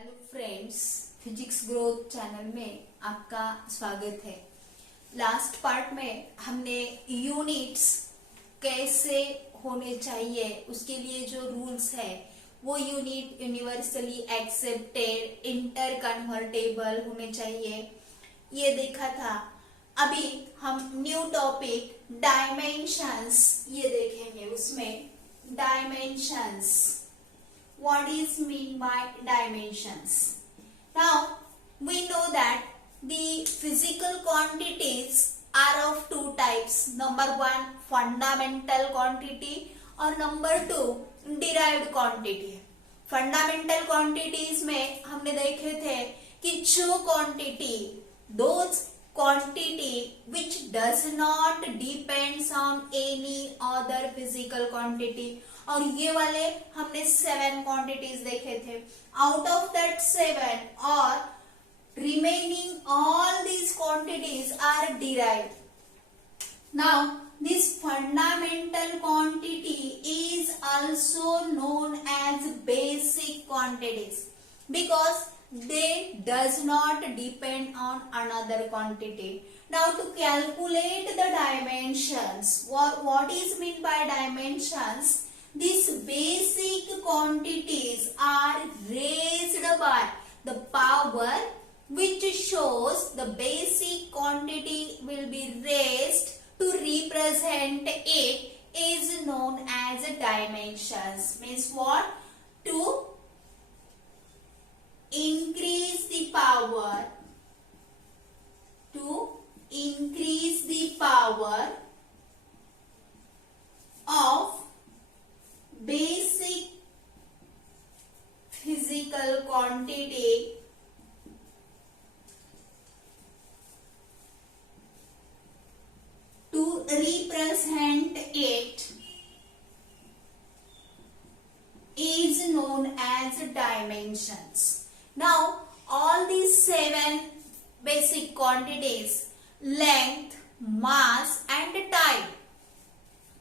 Hello friends, physics growth channel में आपका स्वागत है। लास्ट पार्ट में हमने यूनिट्स कैसे होने चाहिए, उसके लिए जो रूल्स है वो unit universally accepted inter convertible होने चाहिए, ये देखा था। अभी हम न्यू टॉपिक डायमेंशंस ये देखेंगे। उसमें dimensions, what is mean by dimensions? Now we know that the physical quantities are of two types. Number one, fundamental quantity, और number two, derived quantity. Fundamental quantities में हमने देखे थे कि जो quantity, those quantity which does not depends on any other physical quantity, और ये वाले हमने 7 क्वांटिटीज देखे थे। आउट ऑफ दैट 7 और remaining all these quantities are derived. Now this fundamental quantity is also known as basic quantities because they does not depend on another quantity. Now to calculate the dimensions, what is meant by dimensions? These basic quantities are raised by the power which shows the basic quantity will be raised to represent it is known as dimensions. Means what? To increase the power, to increase the power of basic physical quantity to represent it is known as dimensions. Now all these 7 basic quantities, length, mass and time,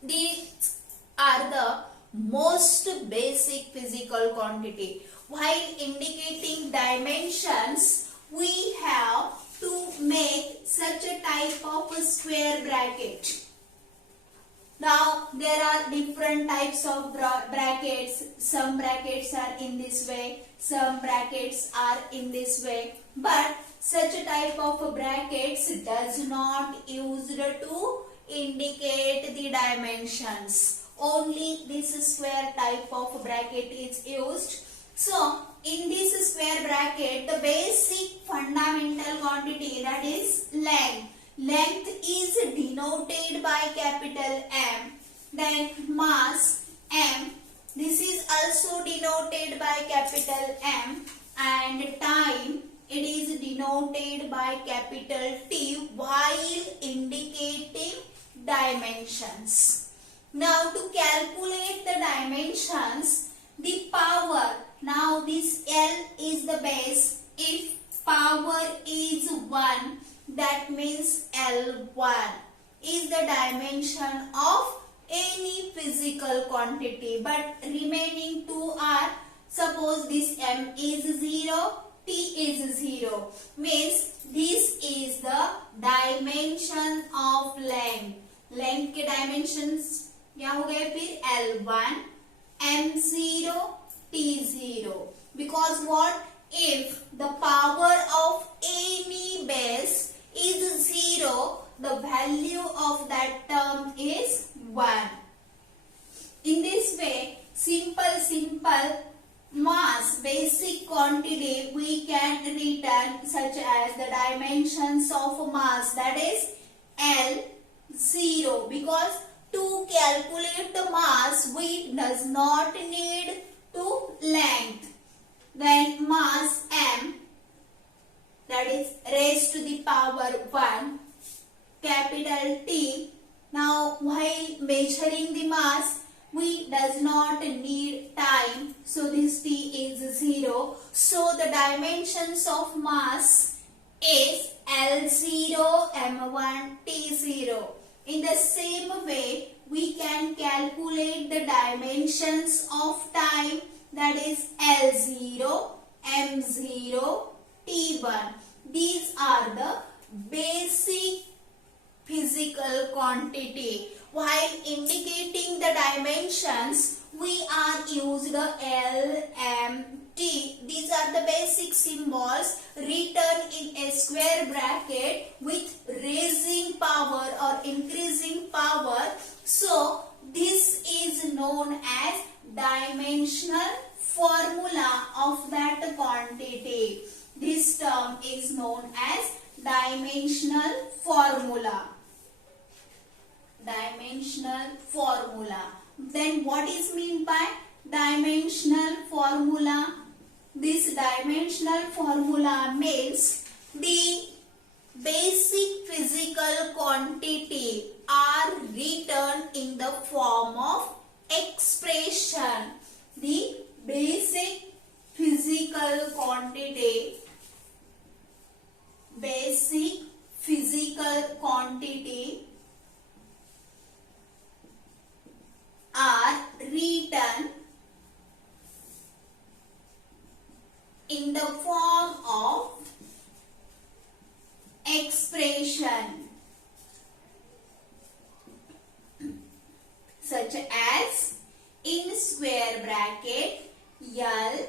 these are the most basic physical quantity. While indicating dimensions, we have to make such a type of a square bracket. Now there are different types of brackets. Some brackets are in this way, some brackets are in this way, but such a type of brackets does not used to indicate the dimensions. Only this square type of bracket is used. So in this square bracket, the basic fundamental quantity, that is length. Length is denoted by capital M. Then mass M. This is also denoted by capital M. And time, it is denoted by capital T while indicating dimensions. Now to calculate the dimensions, the power, now this L is the base. If power is 1, that means L1 is the dimension of any physical quantity, but remaining 2 are, suppose this M is 0, T is 0, means this is the dimension of length. Length के dimensions क्या हो गए फिर? L1, M0, T0. Because what? If the power of any base is 0, the value of that term is 1. In this way, simple mass, basic quantity, we can write such as the dimensions of mass, that is L0. Because to calculate the mass, we does not need to length. Then mass M, that is raised to the power 1, capital T. Now while measuring the mass, we does not need time, so this T is 0. So the dimensions of mass is L0, M1, T0. In the same way, we can calculate the dimensions of time, that is L0, m0, t1. These are the basic physical quantity. While indicating the dimensions, we are used L, M, T. These are the basic symbols written in a square bracket with raising power or increasing power. So this is known as dimensional formula of that quantity. This term is known as dimensional formula. Dimensional formula. Then what is meant by dimensional formula? This dimensional formula means the basic physical quantity are written in the form of expression. The basic physical quantity, are written in the form of expression such as in square bracket L,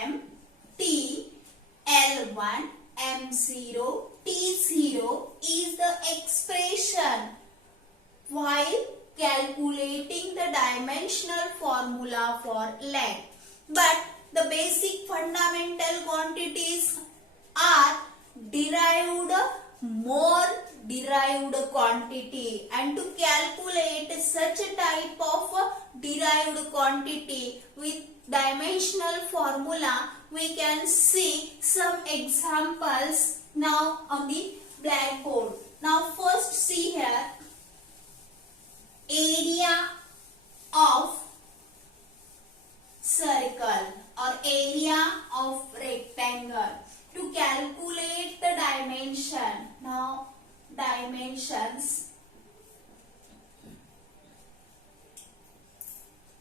M, T, L1, M0, T0 is the expression while calculating the dimensional formula for length. But the basic fundamental quantities are more derived quantity, and to calculate such a type of derived quantity with dimensional formula, we can see some examples now on the blackboard. Now first see here, area of circle or area of rectangle. To calculate the dimension, now dimensions.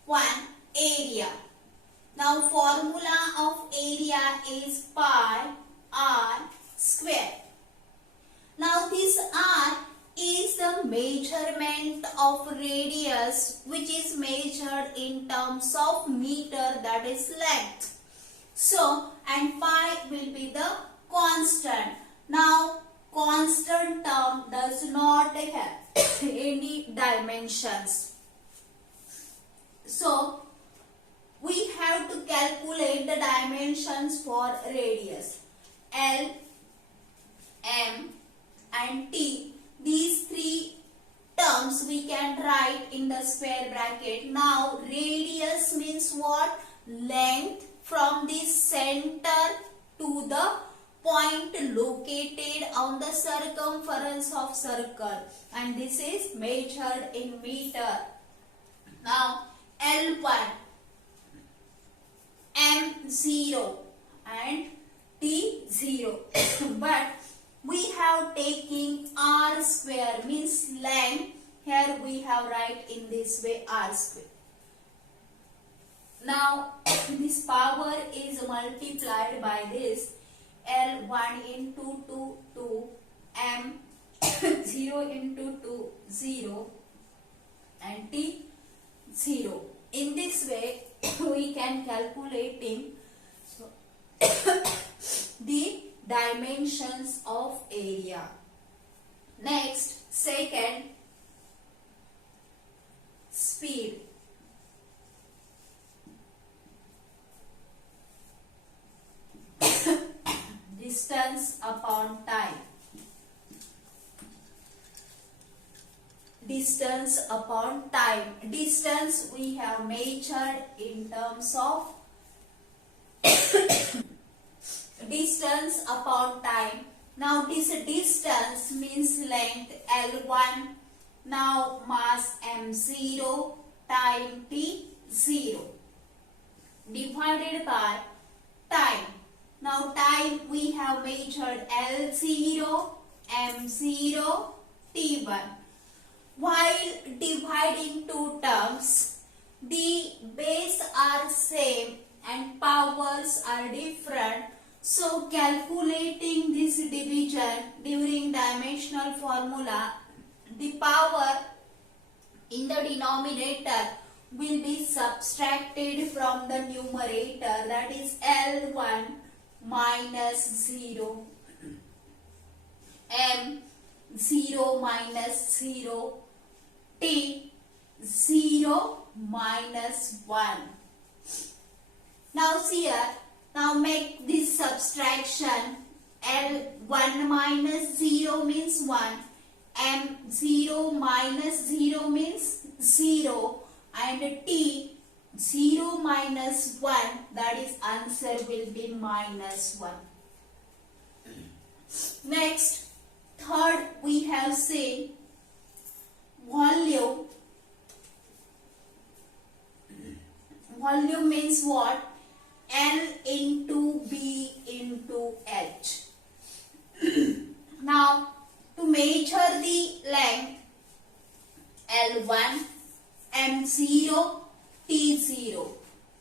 1. Area. Now formula of area is pi r square. Now this r is the measurement of radius which is measured in terms of meter, that is length. So, and pi will be the constant. Now constant term does not have any dimensions. So we have to calculate the dimensions for radius. L, M and T. These three terms we can write in the square bracket. Now radius means what? Length from the center to the point located on the circumference of circle, and this is measured in meter. Now L1, M0 and T0 but we have taken r square means length. Here we have write in this way r square. Now this power is multiplied by this L1 into 2 M0 into 2 0 and T0. In this way we can calculating the dimensions of area. Next, second, speed. Distance upon time. Distance upon time. Distance we have measured in terms of distance upon time. Now this distance means length L1. Now mass M0, time T0 divided by time. Now time we have measured L0, M0, T1. While dividing two terms, the base are same and powers are different. So calculating this division during dimensional formula, the power in the denominator will be subtracted from the numerator, that is L1 minus 0, M 0 minus 0, T 0 minus 1. Now see here, now make this subtraction. L1 minus 0 means 1, M 0 minus 0 means 0, and T 0 minus 1, that is answer will be minus 1. Next, third we have seen volume. Volume means what? L into B into H. Now, to measure the length, L1, M0, T0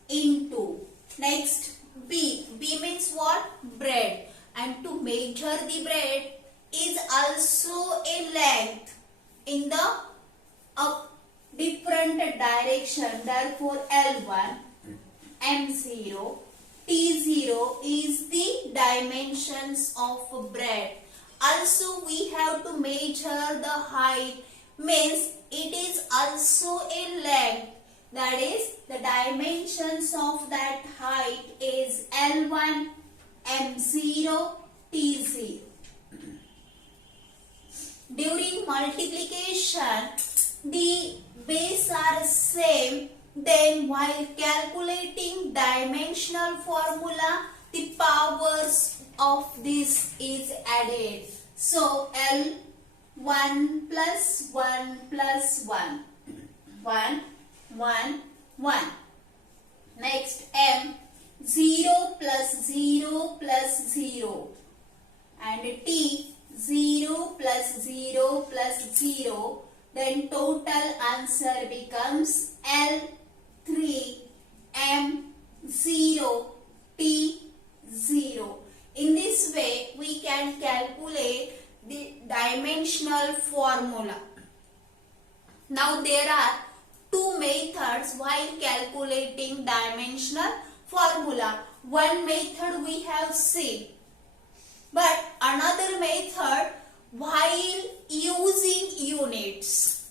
into, next B. B means what? Breadth. And to measure the breadth is also a length in the different direction. Therefore, L1, M0, T0 is the dimensions of breadth. Also, we have to measure the height, means it is also a length. That is, the dimensions of that height is L1, M0, T0. During multiplication, the base are same. Then while calculating dimensional formula, the powers of this is added. So L1 plus 1 plus 1. 1, 1, 1. Next M 0 plus 0 plus 0. And T 0 plus 0 plus 0. Then total answer becomes L3 M0 T0. In this way, we can calculate the dimensional formula. Now there are two methods while calculating dimensional formula. One method we have seen, but another method while using units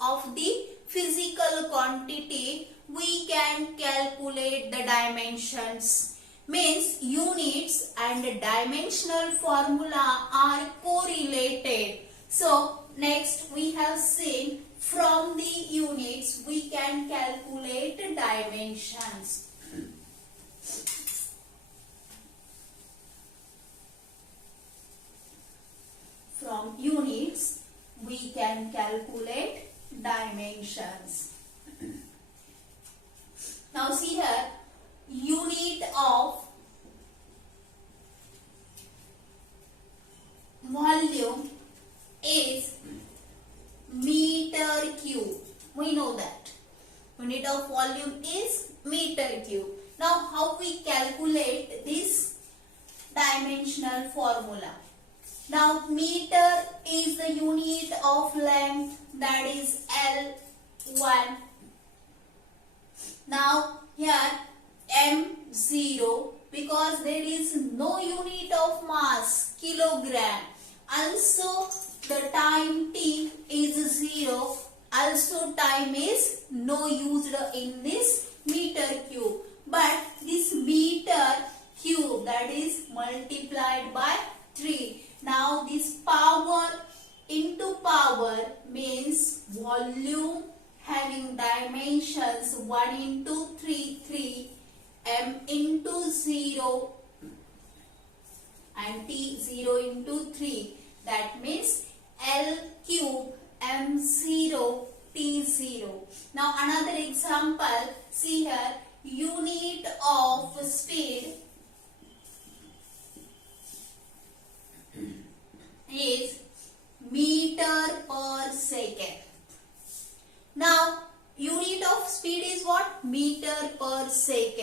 of the physical quantity, we can calculate the dimensions. Means units and dimensional formula are correlated. So next we have seen from the units we can calculate dimensions. From units we can calculate dimensions. Now see here, unit of volume is meter cube. We know that. Unit of volume is meter cube. Now how we calculate this dimensional formula? Now meter is the unit of length, that is L1. Now here M0, because there is no unit of mass, kilogram. Also the time T is 0. Also time is no used in this meter cube. But this meter cube, that is multiplied by 3. Now this power into power means volume having dimensions 1 into 3, 3, M into 0 and T 0 into 3. That means L cube M0 T0. Now another example, see here, unit of speed is meter per second. Now unit of speed is what? Meter per second.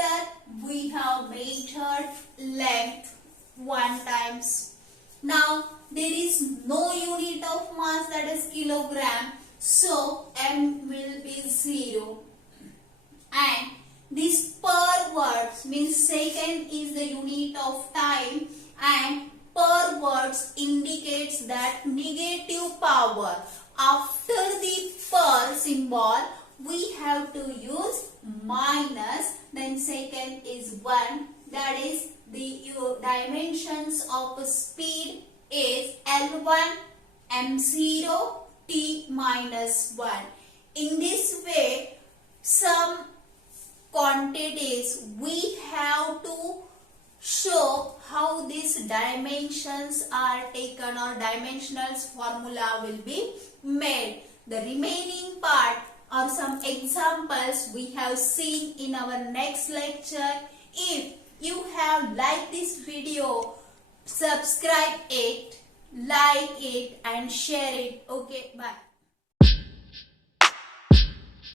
meter, we have measured length 1 times. Now there is no unit of mass, that is kilogram, so m will be 0. And this per words means second is the unit of time, and per words indicates that negative power. After the per symbol we have to use minus, then second is 1, that is the dimensions of speed is L1, M0, T minus 1. In this way, some quantities we have to show how these dimensions are taken, or dimensional formula will be made. The remaining part or some examples we have seen in our next lecture. If you have liked this video, subscribe it, like it and share it. Okay, bye.